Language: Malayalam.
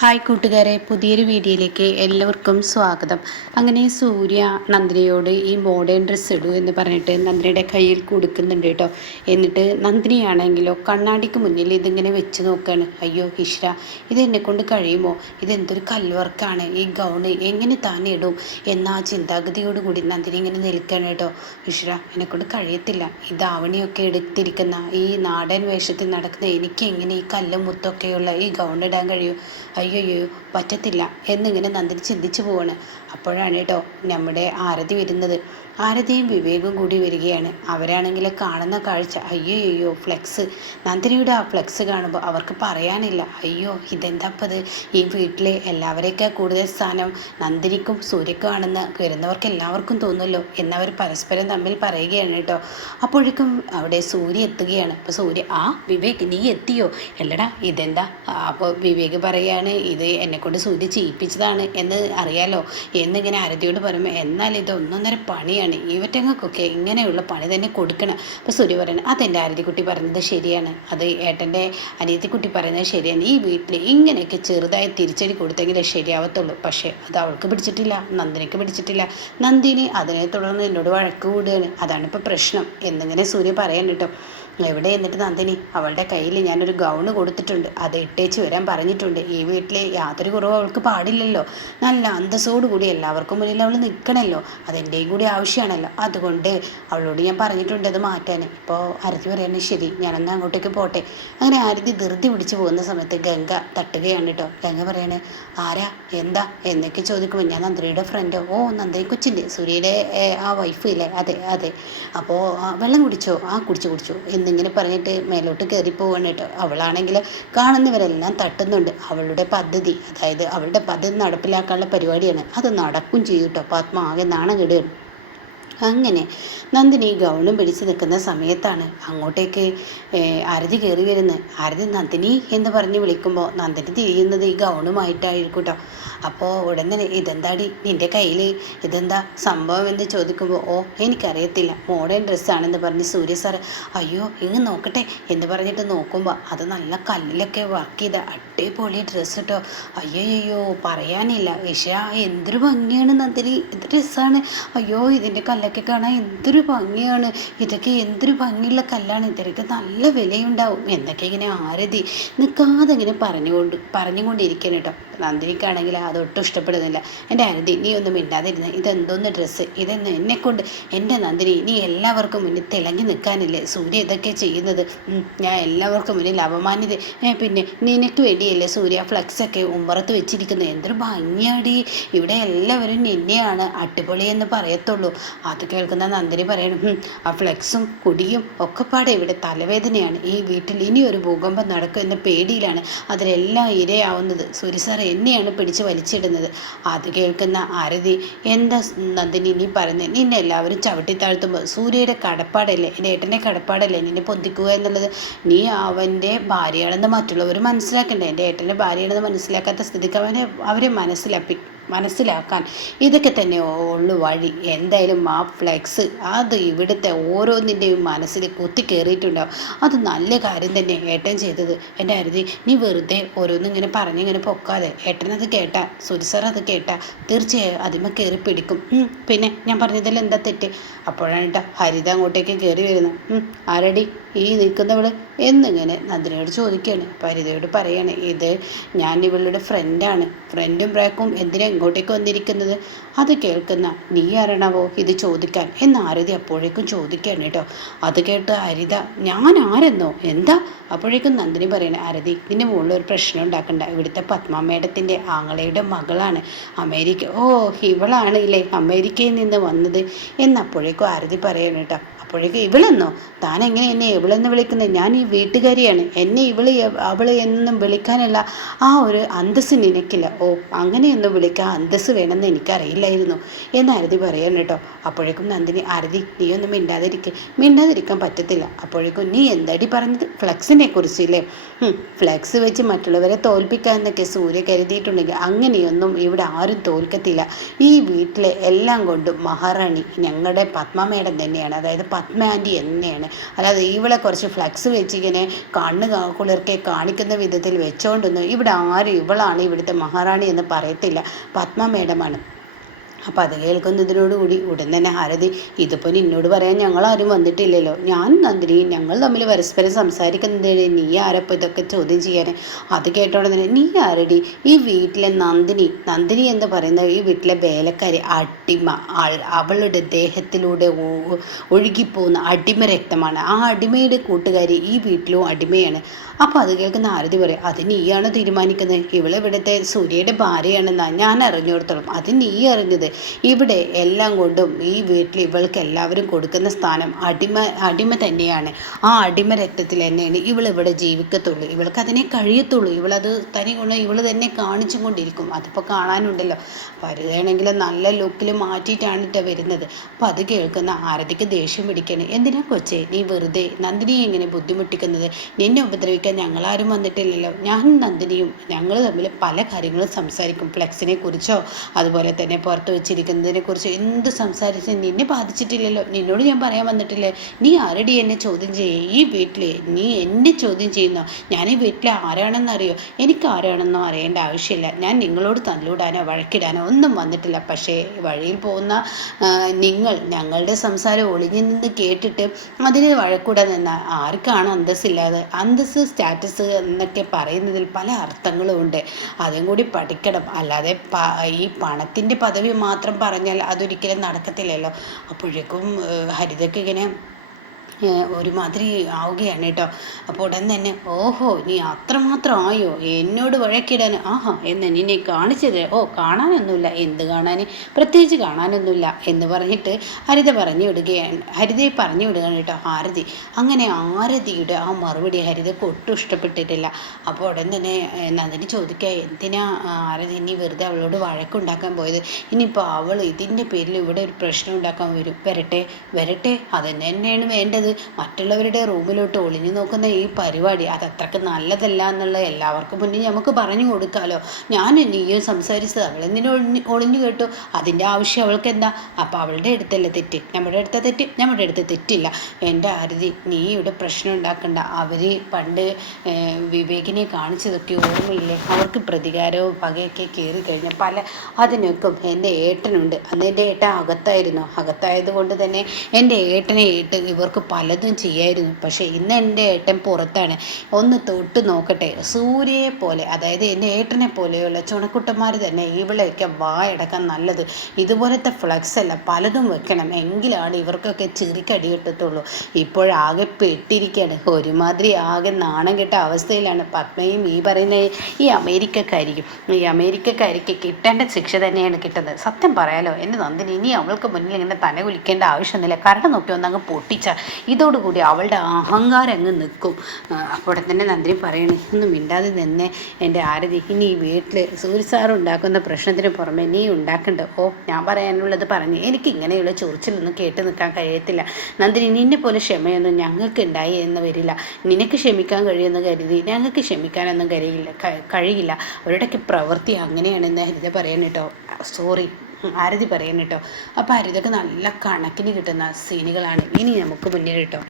ഹായ് കൂട്ടുകാരെ, പുതിയൊരു വീഡിയോയിലേക്ക് എല്ലാവർക്കും സ്വാഗതം. അങ്ങനെ സൂര്യ നന്ദിനിയോട് ഈ മോഡേൺ ഡ്രസ്സ് ഇടൂ എന്ന് പറഞ്ഞിട്ട് നന്ദിനിയുടെ കയ്യിൽ കൊടുക്കുന്നുണ്ട് കേട്ടോ. എന്നിട്ട് നന്ദിനിയാണെങ്കിലോ കണ്ണാടിക്ക് മുന്നിൽ ഇതിങ്ങനെ വെച്ച് നോക്കുകയാണ്. അയ്യോ ഈശ്വര, ഇത് എന്നെക്കൊണ്ട് കഴിയുമോ? ഇതെന്തൊരു കല്ലുവർക്കാണ്, ഈ ഗൗണ് എങ്ങനെ താൻ ഇടും എന്ന ചിന്താഗതിയോടുകൂടി നന്ദിനി ഇങ്ങനെ നിൽക്കുകയാണ് കേട്ടോ. ഈശ്വര, എന്നെക്കൊണ്ട് കഴിയത്തില്ല. ഈ ധാവണിയൊക്കെ എടുത്തിരിക്കുന്ന ഈ നാടൻ വേഷത്തിൽ നടക്കുന്ന എനിക്ക് എങ്ങനെ ഈ കല്ലും മുത്തൊക്കെയുള്ള ഈ ഗൗൺ ഇടാൻ കഴിയും? അയ്യോ പറ്റത്തില്ല എന്നിങ്ങനെ നന്ദിനി ചിന്തിച്ചു പോവാണ്. അപ്പോഴാണ് കേട്ടോ നമ്മുടെ ആരതി വരുന്നത്. ആരതിയും വിവേകും കൂടി വരികയാണ്. അവരാണെങ്കിൽ കാണുന്ന കാഴ്ച, അയ്യോ ഫ്ലെക്സ്, നന്ദിനിയുടെ ആ ഫ്ലെക്സ് കാണുമ്പോൾ അവർക്ക് പറയാനില്ല. അയ്യോ ഇതെന്താപ്പത്, ഈ വീട്ടിലെ എല്ലാവരെയൊക്കെ കൂടുതൽ സ്ഥാനം നന്ദിനിക്കും സൂര്യക്കും ആണെന്ന് വരുന്നവർക്ക് എല്ലാവർക്കും തോന്നുമല്ലോ എന്നവർ പരസ്പരം തമ്മിൽ പറയുകയാണ് കേട്ടോ. അപ്പോഴേക്കും അവിടെ സൂര്യ എത്തുകയാണ്. അപ്പോൾ സൂര്യ, ആ വിവേക് നീ എത്തിയോ? അല്ലടാ ഇതെന്താ? അപ്പോൾ വിവേക് പറയുകയാണ്, ഇത് എന്നെക്കൊണ്ട് സൂര്യ ചെയ്യിപ്പിച്ചതാണ് എന്ന് അറിയാലോ എന്നിങ്ങനെ ആരതിയോട് പറയുമ്പോൾ, എന്നാൽ ഇത് ഒന്നൊന്നര പണിയാണ്, ഇവറ്റങ്ങൾക്കൊക്കെ ഇങ്ങനെയുള്ള പണി തന്നെ കൊടുക്കണം. അപ്പോൾ സൂര്യ പറയുന്നത്, അതെൻ്റെ ആരതിക്കുട്ടി പറയുന്നത് ശരിയാണ്, അത് ഏട്ടൻ്റെ അനിയത്തിക്കുട്ടി പറയുന്നത് ശരിയാണ്. ഈ വീട്ടിൽ ഇങ്ങനെയൊക്കെ ചെറുതായി തിരിച്ചടി കൊടുത്തെങ്കിലേ ശരിയാവത്തുള്ളൂ. പക്ഷേ അത് അവൾക്ക് പിടിച്ചിട്ടില്ല, നന്ദിനിക്ക് പിടിച്ചിട്ടില്ല. നന്ദിനി അതിനെ തുടർന്ന് എന്നോട് വഴക്ക് കൂടുകയാണ്, അതാണ് ഇപ്പോൾ പ്രശ്നം എന്നിങ്ങനെ സൂര്യ പറയാൻ കേട്ടോ. എവിടെ എന്നിട്ട് നന്ദിനി, അവളുടെ കയ്യിൽ ഞാനൊരു ഗൗണ് കൊടുത്തിട്ടുണ്ട്, അത് ഇട്ടേച്ച് വരാൻ പറഞ്ഞിട്ടുണ്ട്. ഈ വീട്ടിലെ യാതൊരു കുറവും അവൾക്ക് പാടില്ലല്ലോ, നല്ല അന്തസ്സോടുകൂടി എല്ലാവർക്കും മുന്നിൽ അവൾ നിൽക്കണമല്ലോ, അതെൻ്റെയും കൂടി ആവശ്യമാണല്ലോ. അതുകൊണ്ട് അവളോട് ഞാൻ പറഞ്ഞിട്ടുണ്ട് അത് മാറ്റാൻ. ഇപ്പോൾ ആരതി പറയുന്നത് ശരി, ഞാനൊന്ന് അങ്ങോട്ടേക്ക് പോട്ടെ. അങ്ങനെ ആരതി ധൃതി പിടിച്ച് പോകുന്ന സമയത്ത് ഗംഗ തട്ടുകയാണ് കേട്ടോ. ഗംഗ പറയണേ, ആരാ എന്താ എന്നൊക്കെ ചോദിക്കുമ്പോൾ, ഞാൻ നന്ദിനിയുടെ ഫ്രണ്ടോ. ഓ നന്ദിനി കൊച്ചിൻ്റെ, സൂര്യയുടെ ആ വൈഫ് ഇല്ലേ? അതെ അതെ. അപ്പോൾ വെള്ളം കുടിച്ചോ? ആ കുടിച്ചു എന്നിങ്ങനെ പറഞ്ഞിട്ട് മേലോട്ട് കയറി പോവാണ് കേട്ടോ. അവളാണെങ്കിൽ കാണുന്നവരെല്ലാം തട്ടുന്നുണ്ട്. അവളുടെ പദ്ധതി, അതായത് അവളുടെ പദ്ധതി നടപ്പിലാക്കാനുള്ള പരിപാടിയാണ്, അത് നടക്കും ചെയ്യും കേട്ടോ. അപ്പോൾ ആത്മാ ആകെ നാണം കെടുകയാണ്. അങ്ങനെ നന്ദിനി ഗൗണും പിടിച്ച് നിൽക്കുന്ന സമയത്താണ് അങ്ങോട്ടേക്ക് ആരതി കയറി വരുന്നത്. ആരതി നന്ദിനി എന്ന് പറഞ്ഞ് വിളിക്കുമ്പോൾ നന്ദിനി തിരിയുന്നത് ഈ ഗൗണുമായിട്ടായിരിക്കും കേട്ടോ. അപ്പോൾ ഉടനെ, ഇതെന്താടി നിൻ്റെ കയ്യിൽ, ഇതെന്താ സംഭവം എന്ന് ചോദിക്കുമ്പോൾ, ഓ എനിക്കറിയത്തില്ല, മോഡേൺ ഡ്രസ്സാണെന്ന് പറഞ്ഞ് സൂര്യ സാറ്, അയ്യോ ഇങ്ങ് നോക്കട്ടെ എന്ന് പറഞ്ഞിട്ട് നോക്കുമ്പോൾ അത് നല്ല കല്ലിലൊക്കെ വർക്ക് ചെയ്ത അടിപൊളി ഡ്രസ്സ് കേട്ടോ. അയ്യോ പറയാനില്ല, ഈശ്വരാ എന്തൊരു ഭംഗിയാണ് നന്ദിനി, എന്ത് ഡ്രസ്സാണ്. അയ്യോ ഇതിൻ്റെ കല്ലൊക്കെ കാണാൻ എന്തൊരു ഭംഗിയാണ്, ഇതൊക്കെ എന്തൊരു ഭംഗിയുള്ള കല്ലാണ്, ഇതിനൊക്കെ നല്ല വിലയുണ്ടാവും എന്നൊക്കെ ഇങ്ങനെ ആരതി നിൽക്കാതെ ഇങ്ങനെ പറഞ്ഞുകൊണ്ടിരിക്കണം കേട്ടോ. നന്ദിനിക്കാണെങ്കിൽ അതൊട്ടും ഇഷ്ടപ്പെടുന്നില്ല. എൻ്റെ ആരതി നീ ഒന്നും മിണ്ടാതിരുന്ന്, ഇതെന്തോന്ന് ഡ്രസ്സ്, ഇതെന്ന് എന്നെക്കൊണ്ട്, എൻ്റെ നന്ദിനി നീ എല്ലാവർക്കും മുന്നിൽ തിളങ്ങി നിൽക്കാനില്ലേ സൂര്യ ഇതൊക്കെ ചെയ്യുന്നത്? ഞാൻ എല്ലാവർക്കും മുന്നിൽ അപമാനിത്. പിന്നെ നിനക്ക് വേണ്ടിയല്ലേ സൂര്യ ഫ്ലെക്സൊക്കെ ഉമ്മറത്ത് വെച്ചിരിക്കുന്നത്? എന്തൊരു ഭംഗിയാടി, ഇവിടെ എല്ലാവരും നിന്നെയാണ് അടിപൊളിയെന്ന് പറയത്തുള്ളൂ. അത് കേൾക്കുന്ന നന്ദിനി പറയണം, ആ ഫ്ലെക്സും കുടിയും ഒക്കെ പാടെ ഇവിടെ തലവേദനയാണ്. ഈ വീട്ടിൽ ഇനി ഒരു ഭൂകമ്പം നടക്കും എന്ന പേടിയിലാണ് അതിലെല്ലാം ഇരയാവുന്നത്. സൂര്യ സാർ എന്നെയാണ് പിടിച്ച് വലിച്ചിടുന്നത്. അത് കേൾക്കുന്ന ആരതി, എന്താ നന്ദിനി നീ പറയുന്നത്? നിന്നെ എല്ലാവരും ചവിട്ടി താഴ്ത്തുമ്പോൾ സൂര്യയുടെ കടപ്പാടല്ലേ, എൻ്റെ ഏട്ടൻ്റെ കടപ്പാടല്ലേ നിന്നെ പൊന്തിക്കുക എന്നുള്ളത്? നീ അവൻ്റെ ഭാര്യയാണെന്ന് മറ്റുള്ളവർ മനസ്സിലാക്കണ്ടേ? എൻ്റെ ഏട്ടൻ്റെ ഭാര്യയാണെന്ന് മനസ്സിലാക്കാത്ത സ്ഥിതിക്ക് അവരെ മനസ്സിലാക്കാൻ ഇതൊക്കെ തന്നെ ഉള്ളു വഴി. എന്തായാലും ആ ഫ്ലെക്സ് അത് ഇവിടുത്തെ ഓരോന്നിൻ്റെയും മനസ്സിൽ കുത്തി കയറിയിട്ടുണ്ടാവും. അത് നല്ല കാര്യം തന്നെ ഏട്ടൻ ചെയ്തത്. എൻ്റെ അരുതി നീ വെറുതെ ഓരോന്നിങ്ങനെ പറഞ്ഞിങ്ങനെ പൊക്കാതെ. ഏട്ടനത് കേട്ടാ, സുരിസർ അത് കേട്ടാ തീർച്ചയായും അതിമ കയറി പിടിക്കും. പിന്നെ ഞാൻ പറഞ്ഞതിൽ എന്താ തെറ്റ്? അപ്പോഴാണ് കേട്ടോ ഹരിത അങ്ങോട്ടേക്ക് കയറി വരുന്നത്. ആരടി ഈ നിൽക്കുന്നവള് എന്നിങ്ങനെ നന്ദിനിയോട് ചോദിക്കുകയാണ്. അപ്പോൾ ഹരിതയോട് പറയാണ്, ഇത് ഞാൻ ഇവളുടെ ഫ്രണ്ടാണ്. ഫ്രണ്ടും ബ്രാക്കും എന്തിനാ ഇങ്ങോട്ടേക്ക് വന്നിരിക്കുന്നത്? അത് കേൾക്കുന്ന നീ ആരണവോ ഇത് ചോദിക്കാൻ എന്ന് ആരതി അപ്പോഴേക്കും ചോദിക്കുകയാണ് കേട്ടോ. അത് കേട്ട് ഹരിത, ഞാൻ ആരെന്നോ എന്താ? അപ്പോഴേക്കും നന്ദിനി പറയണേ, ആരതി ഇതിൻ്റെ മുകളിൽ ഒരു പ്രശ്നം ഉണ്ടാക്കണ്ട, ഇവിടുത്തെ പത്മ മേഡത്തിൻ്റെ ആങ്ങളയുടെ മകളാണ് അമേരിക്ക. ഓ ഇവളാണ് ഇല്ലേ അമേരിക്കയിൽ നിന്ന് വന്നത് എന്നപ്പോഴേക്കും ആരതി പറയണം കേട്ടോ. അപ്പോഴേക്കും ഇവളെന്നോ? താൻ എങ്ങനെ എന്നെ ഇവളെന്ന് വിളിക്കുന്നത്? ഞാൻ ഈ വീട്ടുകാരിയാണ്, എന്നെ അവള് എന്നും വിളിക്കാനുള്ള ആ ഒരു അന്തസ്സ് നിനക്കില്ല. ഓ അങ്ങനെയൊന്നും വിളിക്കാൻ അന്തസ്സ് വേണമെന്ന് എനിക്കറിയില്ലായിരുന്നു എന്ന് ആരതി പറയണം കേട്ടോ. അപ്പോഴേക്കും നന്ദിനി, ആരതി നീ ഒന്നും മിണ്ടാതിരിക്കാൻ പറ്റത്തില്ല. അപ്പോഴേക്കും നീ എന്താടി പറഞ്ഞത്? ഫ്ലെക്സിനെ കുറിച്ചില്ലേ? ഫ്ലെക്സ് വെച്ച് മറ്റുള്ളവരെ തോൽപ്പിക്കാമെന്നൊക്കെ സൂര്യ കരുതിയിട്ടുണ്ടെങ്കിൽ അങ്ങനെയൊന്നും ഇവിടെ ആരും തോൽക്കത്തില്ല. ഈ വീട്ടിലെ എല്ലാം കൊണ്ടും മഹാറാണി ഞങ്ങളുടെ പത്മ മേഡം തന്നെയാണ്, അതായത് പത്മ ആൻറ്റി തന്നെയാണ്. അല്ലാതെ ഇവളെ കുറച്ച് ഫ്ലക്സ് വെച്ചിങ്ങനെ കുളിർക്കെ കാണിക്കുന്ന വിധത്തിൽ വെച്ചോണ്ടൊന്നും ഇവിടെ ആരും ഇവളാണ് ഇവിടുത്തെ മഹാറാണി എന്ന് പറയത്തില്ല, പത്മ മേഡമാണ്. അപ്പോൾ അത് കേൾക്കുന്നതിനോടുകൂടി ഉടൻ തന്നെ ഹാരതി, ഇതിപ്പോൾ നിന്നോട് പറയാൻ ഞങ്ങളാരും വന്നിട്ടില്ലല്ലോ, ഞാൻ നന്ദിനി ഞങ്ങൾ തമ്മിൽ പരസ്പരം സംസാരിക്കുന്നത്, നീ ആരപ്പോൾ ഇതൊക്കെ ചോദ്യം ചെയ്യാൻ? അത് കേട്ടോടെ തന്നെ, നീ ആരടി? ഈ വീട്ടിലെ നന്ദിനി എന്ന് പറയുന്ന ഈ വീട്ടിലെ വേലക്കാരി, അടിമ, അവളുടെ ദേഹത്തിലൂടെ ഒഴുകിപ്പോകുന്ന അടിമ രക്തമാണ്. ആ അടിമയുടെ കൂട്ടുകാരി ഈ വീട്ടിലും അടിമയാണ്. അപ്പോൾ അത് കേൾക്കുന്ന ആരതി പറയും, അത് നീയാണ് തീരുമാനിക്കുന്നത്, ഇവിടുത്തെ സൂര്യയുടെ ഭാര്യയാണെന്നാണ് ഞാൻ അറിഞ്ഞിടത്തോളം. അത് നീ അറിഞ്ഞത്? ഇവിടെ എല്ലാം കൊണ്ടും ഈ വീട്ടിൽ ഇവൾക്ക് എല്ലാവരും കൊടുക്കുന്ന സ്ഥാനം അടിമ തന്നെയാണ്. ആ അടിമ രക്തത്തിൽ തന്നെയാണ് ഇവിടെ ജീവിക്കത്തുള്ളൂ, ഇവൾക്ക് അതിനെ കഴിയത്തുള്ളൂ. ഇവളത് തനി കൊണ്ട് ഇവൾ തന്നെ കാണിച്ചും കൊണ്ടിരിക്കും. അതിപ്പോൾ കാണാനുണ്ടല്ലോ, വരുകയാണെങ്കിൽ നല്ല ലുക്കിൽ മാറ്റിയിട്ടാണ് വരുന്നത്. അപ്പം അത് കേൾക്കുന്ന ആരതിക്ക് ദേഷ്യം പിടിക്കണേ, എന്തിനാ കൊച്ചേ നീ വെറുതെ നന്ദിനിയെ എങ്ങനെ ബുദ്ധിമുട്ടിക്കുന്നത്? നിന്നെ ഉപദ്രവിക്കാൻ ഞങ്ങളാരും വന്നിട്ടില്ലല്ലോ. ഞാൻ നന്ദിനിയും ഞങ്ങൾ തമ്മിൽ പല കാര്യങ്ങളും സംസാരിക്കും, ഫ്ലെക്സിനെ കുറിച്ചോ അതുപോലെ തന്നെ പുറത്ത് വെച്ചിരിക്കുന്നതിനെ കുറിച്ച് എന്ത് സംസാരിച്ച് നിന്നെ ബാധിച്ചിട്ടില്ലല്ലോ. നിന്നോട് ഞാൻ പറയാൻ വന്നിട്ടില്ലേ? നീ ആരടി എന്നെ ചോദ്യം ചെയ്യേ? ഈ വീട്ടിൽ നീ എന്നെ ചോദ്യം ചെയ്യുന്നോ? ഞാൻ ഈ വീട്ടിലെ ആരാണെന്നറിയോ? എനിക്ക് ആരാണെന്നോ അറിയേണ്ട ആവശ്യമില്ല. ഞാൻ നിങ്ങളോട് തല്ലൂടാനോ വഴക്കിടാനോ ഒന്നും വന്നിട്ടില്ല. പക്ഷേ വഴിയിൽ പോകുന്ന ഞങ്ങളുടെ സംസാരം ഒളിഞ്ഞു നിന്ന് കേട്ടിട്ട് അതിന് വഴക്കൂടാൻ നിന്ന ആർക്കാണ് അന്തസ്സില്ലാതെ? അന്തസ് സ്റ്റാറ്റസ് എന്നൊക്കെ പറയുന്നതിൽ പല അർത്ഥങ്ങളും ഉണ്ട്, അതും കൂടി പഠിക്കണം. അല്ലാതെ ഈ പണത്തിൻ്റെ പദവി മാത്രം പറഞ്ഞാൽ അതൊരിക്കലും നടക്കത്തില്ലല്ലോ. അപ്പോഴേക്കും ഹരിതയ്ക്ക് ഇങ്ങനെ ഒരുമാതിരി ആവുകയാണ് കേട്ടോ. അപ്പോൾ ഉടൻ തന്നെ, ഓഹോ നീ അത്രമാത്രം ആയോ എന്നോട് വഴക്കിടാൻ? ആഹാ എന്ന് നിന്നെ കാണിച്ചത്? ഓ കാണാനൊന്നുമില്ല. എന്ത് കാണാൻ? പ്രത്യേകിച്ച് കാണാനൊന്നുമില്ല എന്ന് പറഞ്ഞിട്ട് ഹരിതയെ പറഞ്ഞു വിടുകയാണ് കേട്ടോ ആരതി. അങ്ങനെ ആരതിയുടെ ആ മറുപടി ഹരിതയ്ക്ക് ഒട്ടും ഇഷ്ടപ്പെട്ടിട്ടില്ല. അപ്പോൾ ഉടൻ തന്നെ നന്ദിനി ചോദിക്കുക, എന്തിനാ ആരതി നീ വെറുതെ അവളോട് വഴക്കുണ്ടാക്കാൻ പോയത്? ഇനിയിപ്പോൾ അവൾ ഇതിൻ്റെ പേരിൽ ഇവിടെ ഒരു പ്രശ്നം ഉണ്ടാക്കാൻ വരട്ടെ തന്നെയാണ് വേണ്ടത്. മറ്റുള്ളവരുടെ റൂമിലോട്ട് ഒളിഞ്ഞു നോക്കുന്ന ഈ പരിപാടി അത് അത്രക്ക് നല്ലതല്ല എന്നുള്ളത് എല്ലാവർക്കും മുന്നിൽ നമുക്ക് പറഞ്ഞു കൊടുക്കാമല്ലോ. ഞാൻ നീയും സംസാരിച്ചത് അവളെന്തിനും ഒളിഞ്ഞു കേട്ടു, അതിൻ്റെ ആവശ്യം അവൾക്ക് എന്താ? അപ്പോൾ അവളുടെ അടുത്തല്ലേ തെറ്റ്, നമ്മുടെ അടുത്ത തെറ്റില്ല. എൻ്റെ ആരതി നീ ഇവിടെ പ്രശ്നം ഉണ്ടാക്കണ്ട. അവർ പണ്ട് വിവേകിനെ കാണിച്ചതൊക്കെ ഓർമ്മയില്ലേ? അവർക്ക് പ്രതികാരവും പകയൊക്കെ കയറി കഴിഞ്ഞ അതിനൊക്കെ എൻ്റെ ഏട്ടനുണ്ട്. അന്ന് എൻ്റെ ഏട്ടൻ അകത്തായത് കൊണ്ട് തന്നെ എൻ്റെ ഏട്ടനെ ഇവർക്ക് പലതും ചെയ്യായിരുന്നു. പക്ഷേ ഇന്ന് എൻ്റെ ഏട്ടൻ പുറത്താണ്. ഒന്ന് തൊട്ട് നോക്കട്ടെ, സൂര്യയെ പോലെ, അതായത് എൻ്റെ ഏട്ടനെ പോലെയുള്ള ചുണക്കുട്ടന്മാർ തന്നെ ഇവളെയൊക്കെ വായടക്കാൻ നല്ലത്. ഇതുപോലത്തെ ഫ്ലക്സ് അല്ല പലതും വെക്കണം, എങ്കിലാണ് ഇവർക്കൊക്കെ ചിരിക്കടി കിട്ടത്തുള്ളൂ. ഇപ്പോഴാകെ പെട്ടിരിക്കുകയാണ്, ഒരുമാതിരി ആകെ നാണം കെട്ട അവസ്ഥയിലാണ് പത്മയും ഈ പറയുന്ന ഈ അമേരിക്കക്കാരിക്ക് കിട്ടേണ്ട ശിക്ഷ തന്നെയാണ് കിട്ടുന്നത്. സത്യം പറയാലോ എൻ്റെ നന്ദിനി, ഇനി അവൾക്ക് മുന്നിൽ ഇങ്ങനെ തന്നെ കുലിക്കേണ്ട ആവശ്യമൊന്നുമില്ല. കരട് നോക്കി ഒന്നങ്ങ് പൊട്ടിച്ച ഇതോടുകൂടി അവളുടെ അഹങ്കാരം അങ്ങ് നിൽക്കും. അപ്പോൾ തന്നെ നന്ദിനി പറയണേ, ഒന്നും മിണ്ടാതെ തന്നെ എൻ്റെ ആരതി, ഇനി ഈ വീട്ടിൽ സൂര്യ സാർ ഉണ്ടാക്കുന്ന പ്രശ്നത്തിന് പുറമെ നീ ഉണ്ടാക്കണ്ട. ഞാൻ പറയാനുള്ളത് പറഞ്ഞ് എനിക്ക് ഇങ്ങനെയുള്ള ചൊറിച്ചിലൊന്നും കേട്ട് നിൽക്കാൻ കഴിയത്തില്ല നന്ദിനി. നിന്നെ പോലെ ക്ഷമയൊന്നും ഞങ്ങൾക്ക് ഉണ്ടായി എന്ന് വരില്ല. നിനക്ക് ക്ഷമിക്കാൻ കഴിയുമെന്ന് കരുതി ഞങ്ങൾക്ക് ക്ഷമിക്കാനൊന്നും കഴിയില്ല. അവരുടെയൊക്കെ പ്രവൃത്തി അങ്ങനെയാണെന്ന് ഹരിത പറയാൻ കേട്ടോ. ആരതി പറയാൻ കേട്ടോ. അപ്പോൾ ഹരിതക്ക് നല്ല കണക്കിന് കിട്ടുന്ന സീനുകളാണ് ഇനി നമുക്ക് മുന്നിൽ കേട്ടോ.